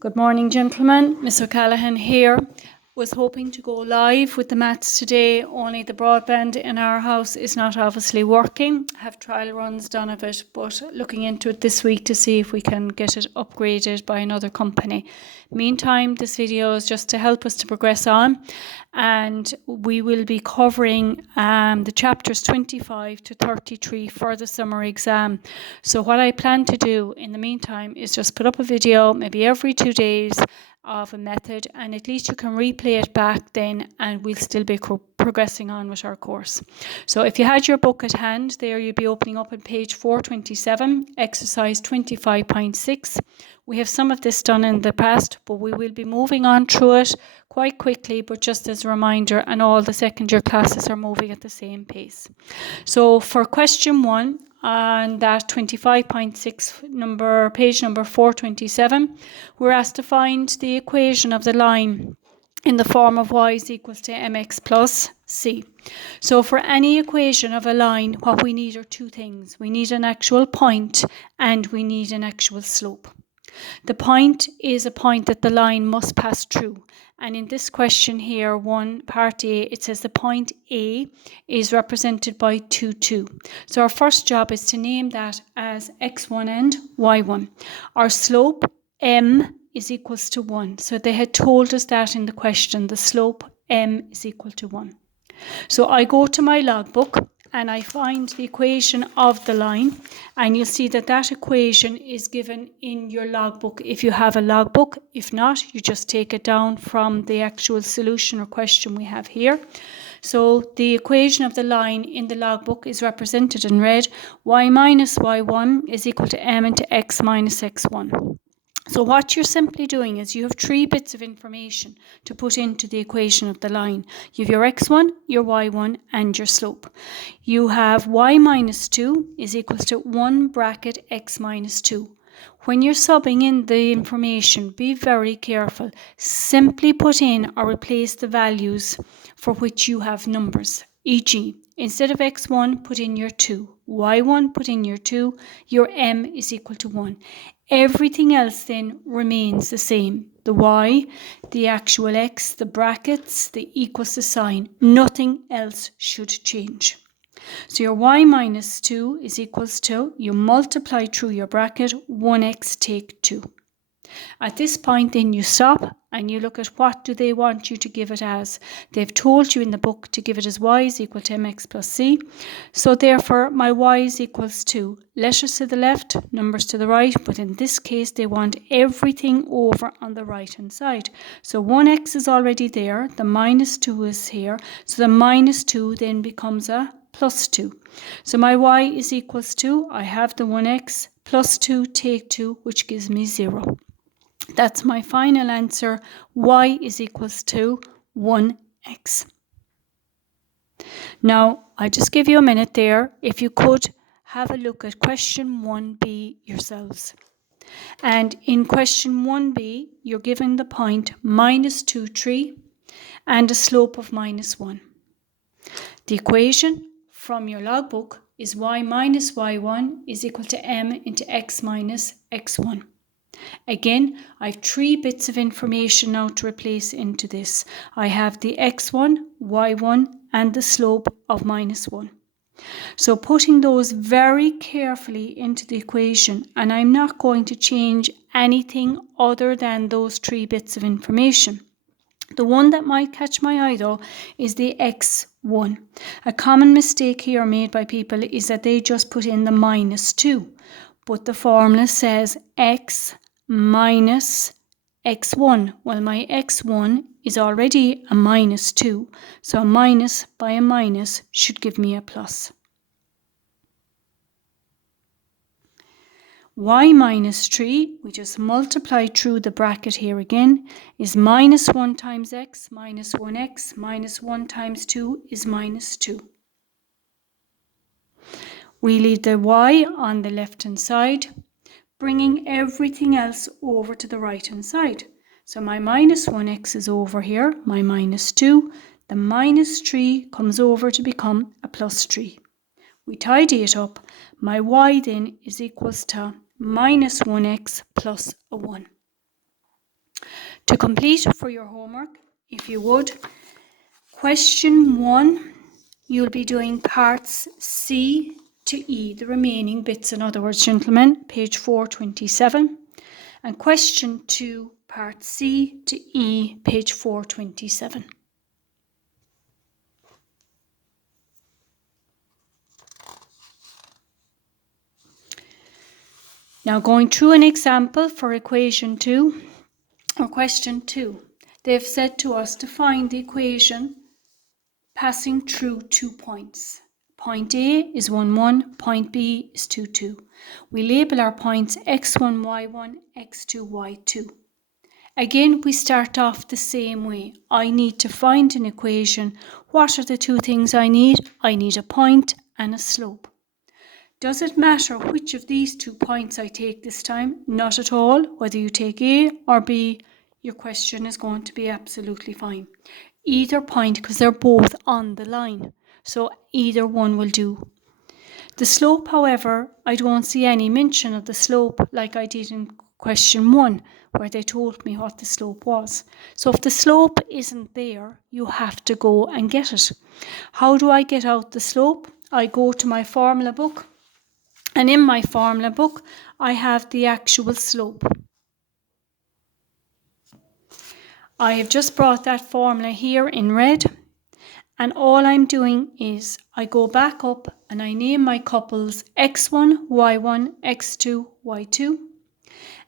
Good morning, gentlemen. Miss O'Callaghan here. Was hoping to go live with the maths today, only the broadband in our house is not obviously working. Have trial runs done of it, but looking into it this week to see if we can get it upgraded by another company. Meantime, this video is just to help us to progress on, and we will be covering the chapters 25 to 33 for the summer exam. So what I plan to do in the meantime is just put up a video maybe every 2 days of a method, and at least you can replay it back then and we'll still be progressing on with our course. So if you had your book at hand there, you'd be opening up on page 427, exercise 25.6. We have some of this done in the past, but we will be moving on through it quite quickly, but just as a reminder, and all the second year classes are moving at the same pace. So for question 1, on that 25.6 page number 427, we're asked to find the equation of the line in the form of y is equals to mx plus c. So for any equation of a line, what we need are two things. We need an actual point and we need an actual slope. The point is a point that the line must pass through. And in this question here, part A, it says the point A is represented by 2, 2. So our first job is to name that as x1 and y1. Our slope, m, is equals to 1. So they had told us that in the question, the slope m is equal to 1. So I go to my logbook and I find the equation of the line, and you'll see that that equation is given in your logbook if you have a logbook. If not, you just take it down from the actual solution or question we have here. So the equation of the line in the logbook is represented in red. Y minus y1 is equal to m into x minus x1. So what you're simply doing is you have 3 bits of information to put into the equation of the line. You have your x1, your y1, and your slope. You have y minus 2 is equals to 1 bracket x minus 2. When you're subbing in the information, be very careful. Simply put in or replace the values for which you have numbers. E.g., instead of x1, put in your 2. y1, put in your 2. Your m is equal to 1. Everything else then remains the same. The y, the actual x, the brackets, the equals the sign. Nothing else should change. So your y minus 2 is equals to, you multiply through your bracket, 1x take 2. At this point then you stop and you look at what do they want you to give it as. They've told you in the book to give it as y is equal to mx plus c. So therefore my y is equals to letters to the left, numbers to the right, but in this case they want everything over on the right hand side. So 1x is already there, the minus 2 is here, so the minus 2 then becomes a plus 2. So my y is equals to, I have the 1x plus 2 take 2, which gives me 0. That's my final answer. Y is equals to 1x. Now, I just give you a minute there. If you could have a look at question 1b yourselves. And in question 1b, you're given the point minus 2, 3 and a slope of minus 1. The equation from your logbook is y minus y1 is equal to m into x minus x1. Again, I have 3 bits of information now to replace into this. I have the x1, y1, and the slope of minus 1. So putting those very carefully into the equation, and I'm not going to change anything other than those 3 bits of information. The one that might catch my eye though is the x1. A common mistake here made by people is that they just put in the minus 2, but the formula says x minus x1. Well, my x1 is already a minus 2, so a minus by a minus should give me a plus. Y minus 3, we just multiply through the bracket here again, is minus 1 times x minus 1x minus 1 times 2 is minus 2. We leave the y on the left hand side, bringing everything else over to the right hand side. So my minus 1x is over here, my minus 2, the minus 3 comes over to become a plus 3. We tidy it up, my y then is equals to minus 1x plus a 1. To complete for your homework, if you would, question 1, you'll be doing parts C to E, the remaining bits, in other words, gentlemen, page 427. And question 2, part C to E, page 427. Now going through an example for equation 2, or question 2. They've said to us to find the equation passing through 2 points. Point A is 1, 1, point B is 2, 2. We label our points x1, y1, x2, y2. Again, we start off the same way. I need to find an equation. What are the 2 things I need? I need a point and a slope. Does it matter which of these 2 points I take this time? Not at all. Whether you take A or B, your question is going to be absolutely fine. Either point, because they're both on the line. So either one will do. The slope, however, I don't see any mention of the slope like I did in question 1, where they told me what the slope was. So if the slope isn't there, you have to go and get it. How do I get out the slope? I go to my formula book, and in my formula book, I have the actual slope. I have just brought that formula here in red, and all I'm doing is I go back up and I name my couples x1, y1, x2, y2.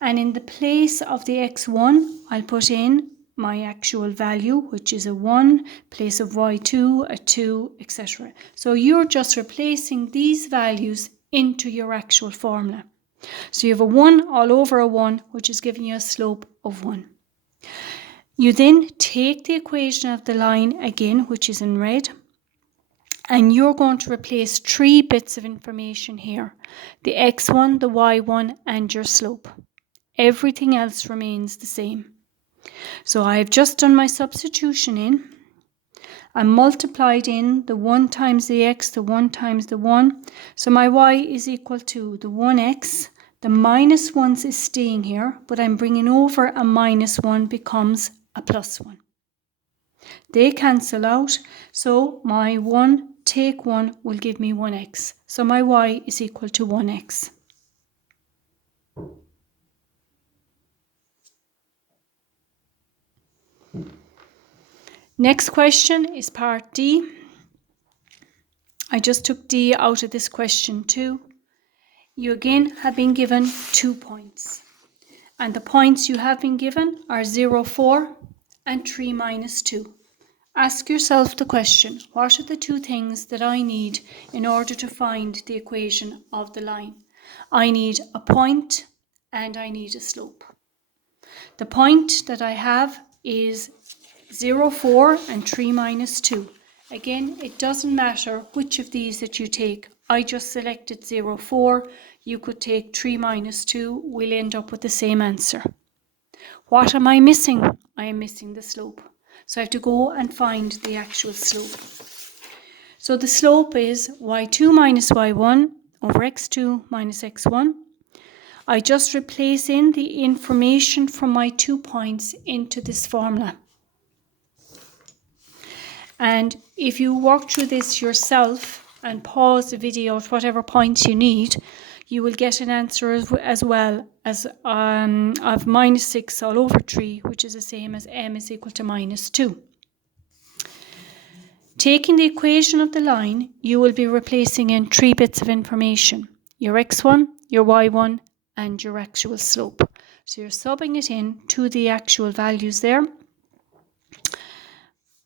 And in the place of the x1, I'll put in my actual value, which is a 1, place of y2, a 2, etc. So you're just replacing these values into your actual formula. So you have a 1 all over a 1, which is giving you a slope of 1. You then take the equation of the line again, which is in red, and you're going to replace 3 bits of information here. The x1, the y1, and your slope. Everything else remains the same. So I have just done my substitution in. I multiplied in the 1 times the x, the 1 times the 1. So my y is equal to the 1x. The minus 1 is staying here, but I'm bringing over a minus 1 becomes a plus 1. They cancel out, so my 1 take 1 will give me 1x. So my y is equal to 1x. Next question is part D. I just took D out of this question too. You again have been given 2 points. And the points you have been given are 0, 4 and 3 minus 2. Ask yourself the question, what are the 2 things that I need in order to find the equation of the line? I need a point and I need a slope. The point that I have is 0, 4 and 3 minus 2. Again, it doesn't matter which of these that you take. I just selected 0, 4. You could take 3 minus 2. We'll end up with the same answer. What am I missing? I am missing the slope. So I have to go and find the actual slope. So the slope is y2 minus y1 over x2 minus x1. I just replace in the information from my 2 points into this formula. And if you work through this yourself and pause the video at whatever points you need, you will get an answer as well as of minus 6 all over 3, which is the same as m is equal to minus 2. Taking the equation of the line, you will be replacing in 3 bits of information. Your x1, your y1, and your actual slope. So you're subbing it in to the actual values there.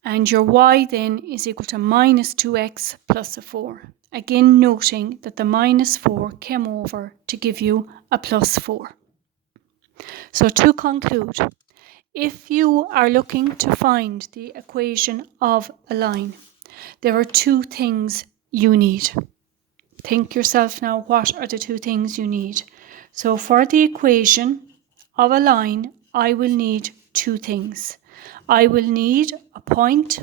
And your y then is equal to minus 2x plus a 4. Again, noting that the minus 4 came over to give you a plus 4. So to conclude, if you are looking to find the equation of a line, there are 2 things you need. Think yourself now, what are the 2 things you need? So for the equation of a line, I will need 2 things. I will need a point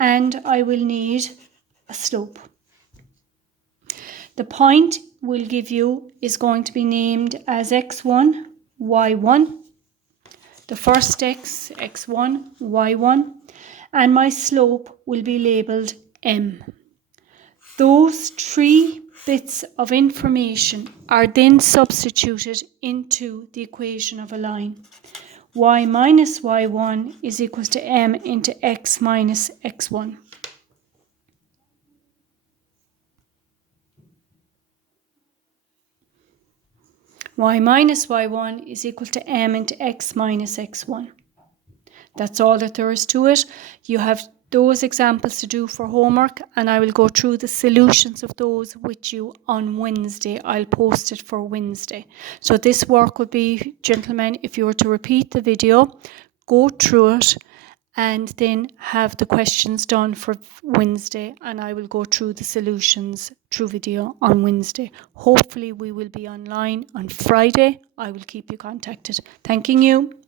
and I will need a slope. The point will give you is going to be named as x1, y1. the first x, x1, y1, and my slope will be labelled m. Those 3 bits of information are then substituted into the equation of a line. Y minus y1 is equals to m into x minus x1. Y minus y1 is equal to m into x minus x1. That's all that there is to it. You have those examples to do for homework, and I will go through the solutions of those with you on Wednesday. I'll post it for Wednesday. So this work would be, gentlemen, if you were to repeat the video, go through it, and then have the questions done for Wednesday, and I will go through the solutions through video on Wednesday. Hopefully we will be online on Friday. I will keep you contacted. Thanking you.